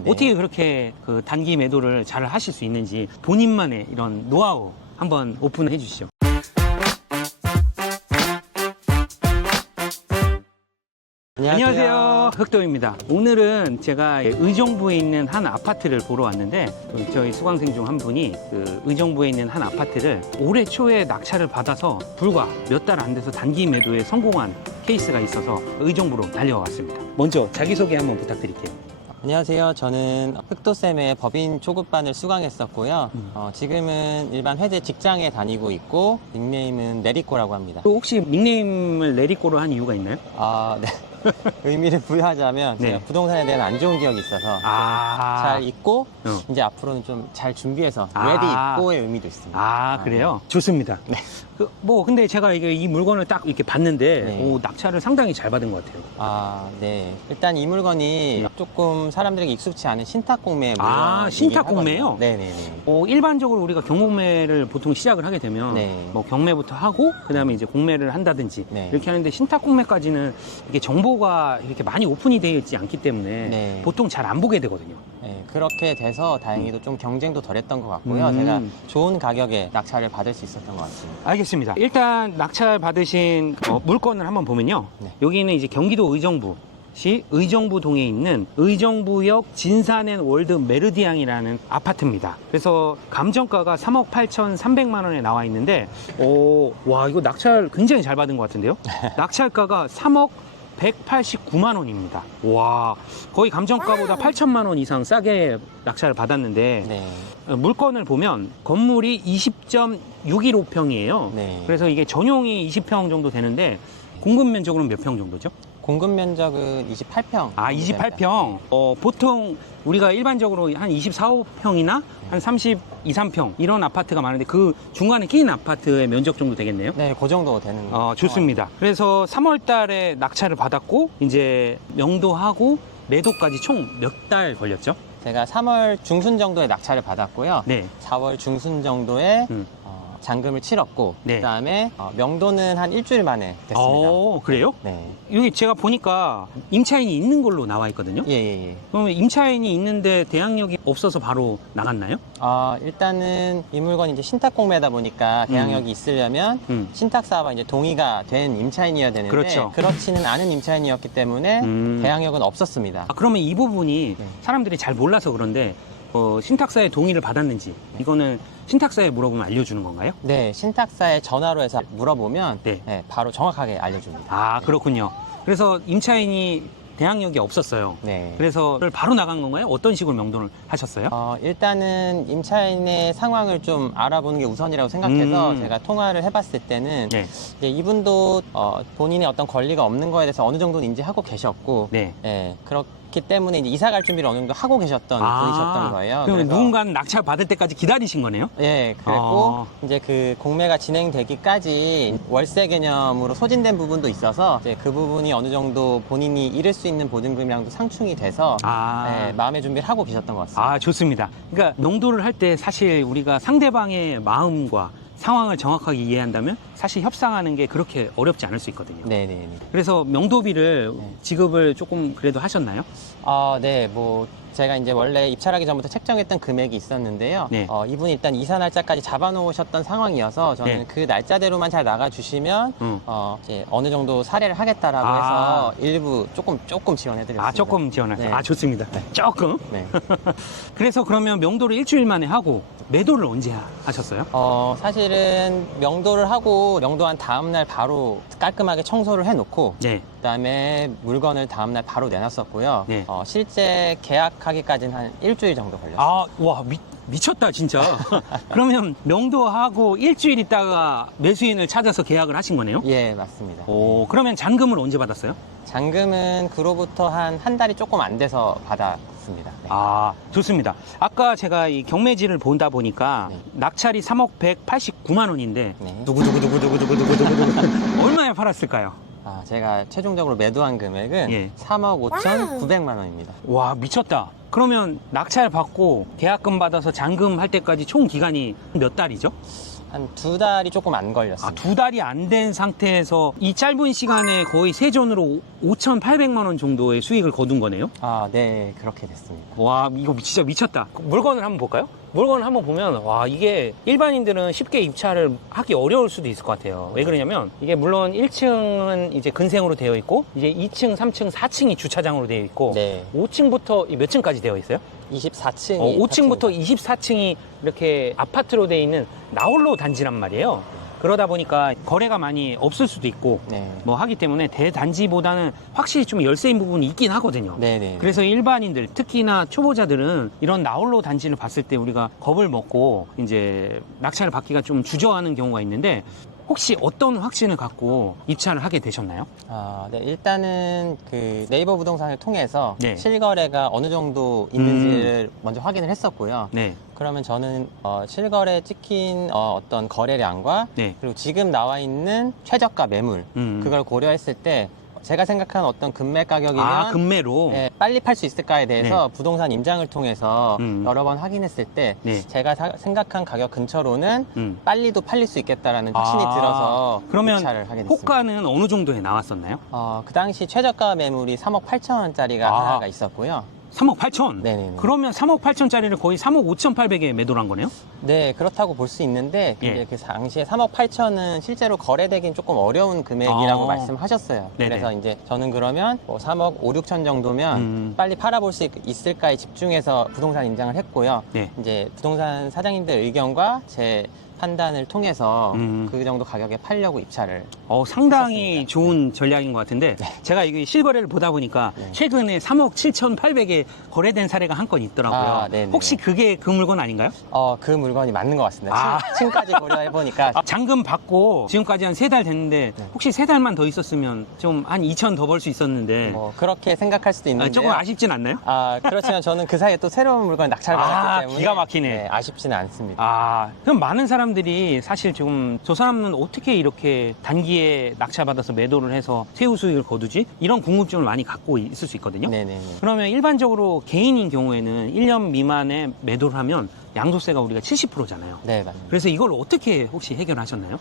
네. 어떻게 그렇게 그 단기 매도를 잘 하실 수 있는지 본인만의 이런 노하우 한번 오픈해 주시죠. 안녕하세요. 흑도입니다. 오늘은 제가 의정부에 있는 한 아파트를 보러 왔는데 저희 수강생 중 한 분이 그 의정부에 있는 한 아파트를 올해 초에 낙찰을 받아서 불과 몇 달 안 돼서 단기 매도에 성공한 케이스가 있어서 의정부로 달려왔습니다. 먼저 자기소개 한번 부탁드릴게요. 안녕하세요. 저는 흑도쌤의 법인 초급반을 수강했었고요. 지금은 일반 회대 직장에 다니고 있고 닉네임은 내리꼬라고 합니다. 또 혹시 닉네임을 내리꼬로 한 이유가 있나요? 네. 의미를 부여하자면 네. 제가 부동산에 대한 안 좋은 기억이 있어서 잘 잊고 이제 앞으로는 좀 잘 준비해서 레디 있고의 의미도 있습니다. 그래요? 좋습니다. 네. 근데 제가 이 물건을 딱 이렇게 봤는데 네. 낙찰을 상당히 잘 받은 것 같아요. 네. 일단 이 물건이 조금 사람들에게 익숙치 않은 신탁공매 물건. 신탁공매요? 네네네. 일반적으로 우리가 경매를 보통 시작을 하게 되면 네. 뭐 경매부터 하고 그다음에 이제 공매를 한다든지 네. 이렇게 하는데 신탁공매까지는 이게 정보가 이렇게 많이 오픈이 되어 있지 않기 때문에 네. 보통 잘 안 보게 되거든요. 네, 그렇게 돼서 다행히도 좀 경쟁도 덜했던 것 같고요. 제가 좋은 가격에 낙찰을 받을 수 있었던 것 같습니다. 알겠습니다. 일단 낙찰 받으신 물건을 한번 보면요. 네. 여기는 이제 경기도 의정부시 의정부동에 있는 의정부역 진산앤 월드 메르디앙이라는 아파트입니다. 그래서 감정가가 3억 8,300만 원에 나와 있는데, 와, 이거 낙찰 굉장히 잘 받은 것 같은데요? 낙찰가가 3억 189만 원입니다. 와, 거의 감정가보다 8천만 원 이상 싸게 낙찰을 받았는데, 네. 물건을 보면 건물이 20.615평이에요. 네. 그래서 이게 전용이 20평 정도 되는데 공급 면적으는 몇 평 정도죠? 공급 면적은 28평. 28평. 보통 우리가 일반적으로 한 24평이나 한 32, 3평 이런 아파트가 많은데 그 중간에 끼인 아파트의 면적 정도 되겠네요. 네, 그 정도 되는 좋습니다. 그래서 3월 달에 낙찰을 받았고 이제 명도하고 매도까지 총 몇 달 걸렸죠? 제가 3월 중순 정도에 낙찰을 받았고요. 네. 4월 중순 정도에 잔금을 치렀고 네. 그다음에 명도는 한 일주일 만에 됐습니다. 그래요? 네. 여기 제가 보니까 임차인이 있는 걸로 나와 있거든요. 예. 그러면 임차인이 있는데 대항력이 없어서 바로 나갔나요? 일단은 이 물건이 이제 신탁공매다 보니까 대항력이 있으려면 신탁사와 이제 동의가 된 임차인이어야 되는데 그렇죠. 그렇지는 않은 임차인이었기 때문에 대항력은 없었습니다. 그러면 이 부분이 네. 사람들이 잘 몰라서 그런데 신탁사의 동의를 받았는지 이거는 신탁사에 물어보면 알려주는 건가요? 네, 신탁사에 전화로 해서 물어보면 네. 바로 정확하게 알려줍니다. 그렇군요. 그래서 임차인이 대항력이 없었어요. 네. 그래서 바로 나간 건가요? 어떤 식으로 명도를 하셨어요? 일단은 임차인의 상황을 좀 알아보는 게 우선이라고 생각해서 제가 통화를 해봤을 때는 네. 이분도 본인의 어떤 권리가 없는 거에 대해서 어느 정도는 인지하고 계셨고 네. 그렇기 때문에 이제 이사 갈 준비를 어느 정도 하고 계셨던 분이셨던 거예요. 그럼 누군가는 낙찰 받을 때까지 기다리신 거네요? 예, 그랬고 이제 그 공매가 진행되기까지 월세 개념으로 소진된 부분도 있어서 이제 그 부분이 어느 정도 본인이 잃을 수 있는 보증금이랑도 상충이 돼서 마음의 준비를 하고 계셨던 것 같습니다. 좋습니다. 그러니까 명도를 할 때 사실 우리가 상대방의 마음과 상황을 정확하게 이해한다면 사실 협상하는 게 그렇게 어렵지 않을 수 있거든요. 네네네. 그래서 명도비를 지급을 조금 그래도 하셨나요? 네, 제가 이제 원래 입찰하기 전부터 책정했던 금액이 있었는데요. 네. 이분이 일단 이사 날짜까지 잡아놓으셨던 상황이어서 저는 네. 그 날짜대로만 잘 나가주시면 이제 어느 정도 사례를 하겠다라고 해서 일부 조금 지원해드렸습니다. 조금 지원하세요. 네. 좋습니다. 조금. 네. 그래서 그러면 명도를 일주일 만에 하고 매도를 언제 하셨어요? 사실은 명도를 하고 명도한 다음날 바로 깔끔하게 청소를 해놓고 네. 그다음에 물건을 다음날 바로 내놨었고요. 네. 실제 계약하기까지는 한 일주일 정도 걸렸어요. 와, 미쳤다, 진짜. 그러면 명도하고 일주일 있다가 매수인을 찾아서 계약을 하신 거네요? 예, 맞습니다. 그러면 잔금을 언제 받았어요? 잔금은 그로부터 한 달이 조금 안 돼서 받았습니다. 네. 좋습니다. 아까 제가 이 경매지를 보다 보니까 네. 낙찰이 3억 189만 원인데 네. 두구두구두구두구두구두구두구 얼마에 팔았을까요? 제가 최종적으로 매도한 금액은 3억 5,900만 원입니다. 와, 미쳤다. 그러면 낙찰 받고 계약금 받아서 잔금 할 때까지 총 기간이 몇 달이죠? 한 2달이 조금 안 걸렸습니다. 아, 2달이 안 된 상태에서 이 짧은 시간에 거의 세전으로 5,800만 원 정도의 수익을 거둔 거네요? 아, 네, 그렇게 됐습니다. 와, 이거 진짜 미쳤다. 물건을 한번 볼까요? 물건을 한번 보면 와, 이게 일반인들은 쉽게 입찰을 하기 어려울 수도 있을 것 같아요. 왜 그러냐면 이게 물론 1층은 이제 근생으로 되어 있고 이제 2층, 3층, 4층이 주차장으로 되어 있고 네. 5층부터 몇 층까지 되어 있어요? 24층이 5층부터 24층이 이렇게 아파트로 되어 있는 나홀로 단지란 말이에요. 그러다 보니까 거래가 많이 없을 수도 있고 네. 뭐 하기 때문에 대단지보다는 확실히 좀 열세인 부분이 있긴 하거든요. 네네. 그래서 일반인들, 특히나 초보자들은 이런 나홀로 단지를 봤을 때 우리가 겁을 먹고 이제 낙찰을 받기가 좀 주저하는 경우가 있는데 혹시 어떤 확신을 갖고 입찰을 하게 되셨나요? 아, 네. 일단은 그 네이버 부동산을 통해서 네. 실거래가 어느 정도 있는지를 먼저 확인을 했었고요. 네. 그러면 저는 실거래 찍힌 어떤 거래량과 네. 그리고 지금 나와 있는 최저가 매물 그걸 고려했을 때 제가 생각한 어떤 금매 가격이면 아, 금매로? 네, 빨리 팔 수 있을까에 대해서 부동산 임장을 통해서 여러 번 확인했을 때 네. 제가 생각한 가격 근처로는 빨리도 팔릴 수 있겠다라는 확신이 아, 들어서 그러면 입찰을 하게 됐습니다. 호가는 어느 정도에 나왔었나요? 그 당시 최저가 매물이 3억 8천 원짜리가 아. 하나가 있었고요. 3억 8천? 네네네. 그러면 3억 8천짜리를 거의 3억 5,800에 매도를 한 거네요? 네, 그렇다고 볼 수 있는데 예. 이제 그 당시에 3억 8천은 실제로 거래되긴 조금 어려운 금액이라고 아. 말씀하셨어요. 네네. 그래서 이제 저는 그러면 뭐 3억 5, 6천 정도면 빨리 팔아볼 수 있을까에 집중해서 부동산 임장을 했고요. 네. 이제 부동산 사장님들 의견과 제 판단을 통해서 그 정도 가격에 팔려고 입찰을 상당히 했었습니다. 좋은 전략인 것 같은데 제가 이게 실거래를 보다 보니까 최근에 3억 7,800에 거래된 사례가 한 건 있더라고요. 아, 네네. 혹시 그게 그 물건 아닌가요? 그 물건이 맞는 것 같습니다. 아. 층까지 고려해보니까 잔금 받고 지금까지 한 3달 됐는데 네. 혹시 3달만 더 있었으면 좀 한 2천 더 벌 수 있었는데 뭐 그렇게 생각할 수도 있는데 조금 아쉽진 않나요? 그렇지만 저는 그 사이에 또 새로운 물건을 낙찰받았기 때문에 기가 막히네. 네, 아쉽지는 않습니다. 그럼 많은 사람들이 사실 지금 저 사람은 어떻게 이렇게 단기에 낙찰받아서 매도를 해서 세후 수익을 거두지? 이런 궁금증을 많이 갖고 있을 수 있거든요. 네네네. 그러면 일반적으로 개인인 경우에는 1년 미만에 매도를 하면 양도세가 우리가 70%잖아요. 네, 맞습니다. 그래서 이걸 어떻게 혹시 해결하셨나요?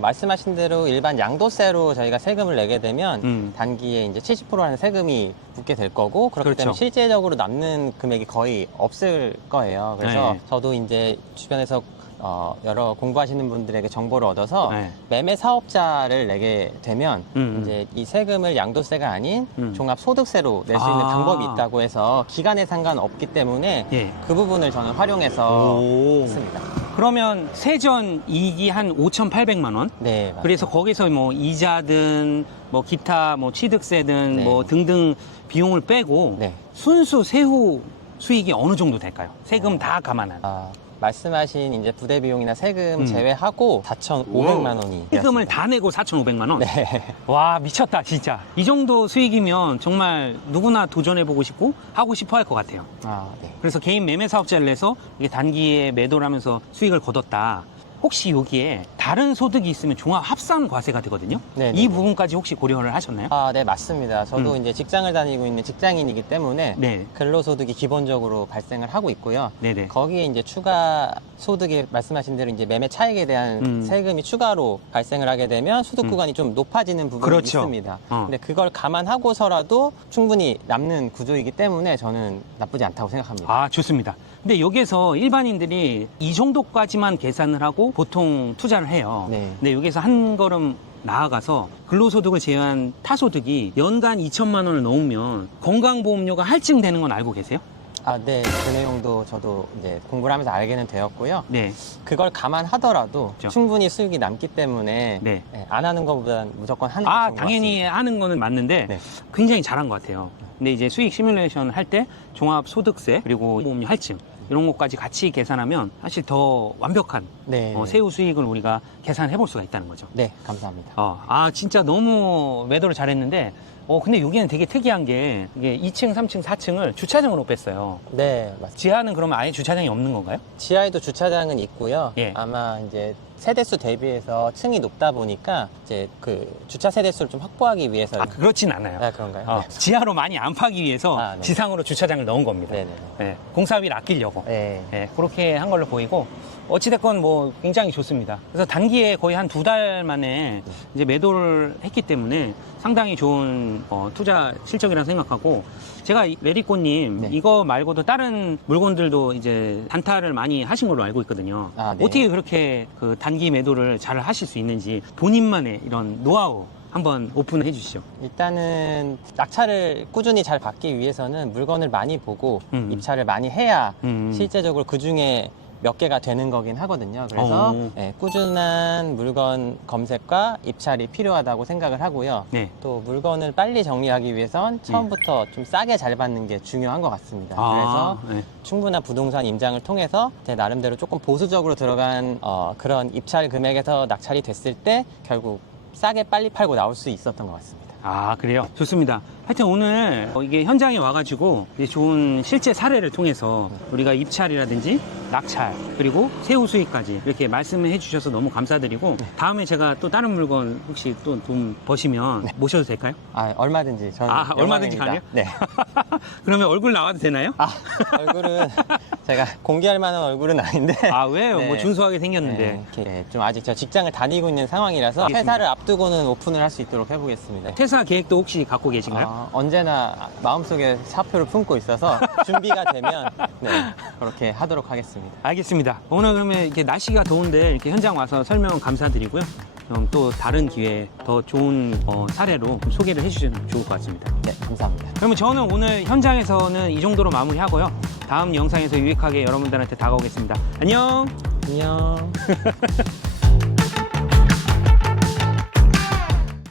말씀하신 대로 일반 양도세로 저희가 세금을 내게 되면 단기에 이제 70%라는 세금이 붙게 될 거고 그렇기 그렇죠. 때문에 실제적으로 남는 금액이 거의 없을 거예요. 그래서 네. 저도 이제 주변에서 여러 공부하시는 분들에게 정보를 얻어서 네. 매매 사업자를 내게 되면 음. 이제 이 세금을 양도세가 아닌 종합소득세로 낼 수 있는 아. 방법이 있다고 해서 기간에 상관없기 때문에 예. 그 부분을 저는 활용해서 오. 했습니다. 그러면 세전 이익이 한 5,800만 원? 네, 맞습니다. 그래서 거기서 뭐 이자든 뭐 기타 뭐 취득세든 네. 뭐 등등 비용을 빼고 네. 순수 세후 수익이 어느 정도 될까요? 세금 다 감안한. 말씀하신 이제 부대 비용이나 세금 제외하고 4,500만 원이 세금을 다 내고 4,500만 원? 네. 와, 미쳤다, 진짜. 이 정도 수익이면 정말 누구나 도전해보고 싶고 하고 싶어 할 것 같아요. 네. 그래서 개인 매매 사업자를 내서 이게 단기에 매도를 하면서 수익을 거뒀다. 혹시 여기에 다른 소득이 있으면 종합 합산 과세가 되거든요. 네, 이 네, 부분까지 혹시 고려를 하셨나요? 네, 맞습니다. 저도 이제 직장을 다니고 있는 직장인이기 때문에 네. 근로소득이 기본적으로 발생을 하고 있고요. 네네. 거기에 이제 추가 소득이 말씀하신 대로 이제 매매 차익에 대한 세금이 추가로 발생을 하게 되면 소득 구간이 좀 높아지는 부분이 그렇죠. 있습니다. 어. 근데 그걸 감안하고서라도 충분히 남는 구조이기 때문에 저는 나쁘지 않다고 생각합니다. 좋습니다. 근데 여기에서 일반인들이 이 정도까지만 계산을 하고 보통 투자를 해요. 네. 근데 여기서 한 걸음 나아가서 근로소득을 제외한 타소득이 연간 2천만 원을 넘으면 건강보험료가 할증되는 건 알고 계세요? 네. 그 내용도 저도 이제 공부를 하면서 알게는 되었고요. 네. 그걸 감안하더라도 그렇죠. 충분히 수익이 남기 때문에 네. 안 하는 것보다는 무조건 하는 게 좋은 것 당연히 같습니다. 하는 거는 맞는데 네. 굉장히 잘한 것 같아요. 근데 이제 수익 시뮬레이션 할 때 종합소득세 그리고 보험료 할증 이런 것까지 같이 계산하면 사실 더 완벽한 네. 세후 수익을 우리가 계산해 볼 수가 있다는 거죠. 네, 감사합니다. 진짜 너무 매도를 잘했는데 근데 여기는 되게 특이한 게 이게 2층, 3층, 4층을 주차장으로 뺐어요. 네, 맞습니다. 지하는 그러면 아예 주차장이 없는 건가요? 지하에도 주차장은 있고요. 예. 아마 이제 세대수 대비해서 층이 높다 보니까 이제 그 주차 세대수를 좀 확보하기 위해서. 그렇진 않아요. 아, 그런가요? 네. 지하로 많이 안 파기 위해서 네. 지상으로 주차장을 넣은 겁니다. 네네. 네, 공사비를 아끼려고. 네. 네, 그렇게 한 걸로 보이고, 어찌됐건 뭐 굉장히 좋습니다. 그래서 단기에 거의 한 2달 만에 이제 매도를 했기 때문에 상당히 좋은 투자 실적이라 생각하고, 제가 레디꼬님 네. 이거 말고도 다른 물건들도 이제 단타를 많이 하신 걸로 알고 있거든요. 아, 네. 어떻게 그렇게 그 단기 매도를 잘 하실 수 있는지 본인만의 이런 노하우 한번 오픈해 주시죠. 일단은 낙찰을 꾸준히 잘 받기 위해서는 물건을 많이 보고 입찰을 많이 해야 실제적으로 그 중에 몇 개가 되는 거긴 하거든요. 그래서 네, 꾸준한 물건 검색과 입찰이 필요하다고 생각을 하고요. 네. 또 물건을 빨리 정리하기 위해선 처음부터 좀 싸게 잘 받는 게 중요한 것 같습니다. 그래서 네. 충분한 부동산 임장을 통해서 제 나름대로 조금 보수적으로 들어간 그런 입찰 금액에서 낙찰이 됐을 때 결국 싸게 빨리 팔고 나올 수 있었던 것 같습니다. 그래요? 좋습니다. 하여튼 오늘 이게 현장에 와가지고 이제 좋은 실제 사례를 통해서 우리가 입찰이라든지 낙찰 그리고 세후 수익까지 이렇게 말씀을 해주셔서 너무 감사드리고, 다음에 제가 또 다른 물건 혹시 또 돈 버시면 모셔도 될까요? 얼마든지 저는 얼마든지 영광입니다. 가네요? 네. 그러면 얼굴 나와도 되나요? 얼굴은 제가 공개할 만한 얼굴은 아닌데. 왜요? 네. 뭐 준수하게 생겼는데. 네, 좀 아직 제가 직장을 다니고 있는 상황이라서 알겠습니다. 회사를 앞두고는 오픈을 할 수 있도록 해보겠습니다. 퇴사 계획도 혹시 갖고 계신가요? 언제나 마음속에 사표를 품고 있어서 준비가 되면 그렇게 하도록 하겠습니다. 알겠습니다. 오늘 그러면 이렇게 날씨가 더운데 이렇게 현장 와서 설명 감사드리고요. 그럼 또 다른 기회에 더 좋은 사례로 좀 소개를 해주시면 좋을 것 같습니다. 네, 감사합니다. 그러면 저는 오늘 현장에서는 이 정도로 마무리하고요. 다음 영상에서 유익하게 여러분들한테 다가오겠습니다. 안녕! 안녕.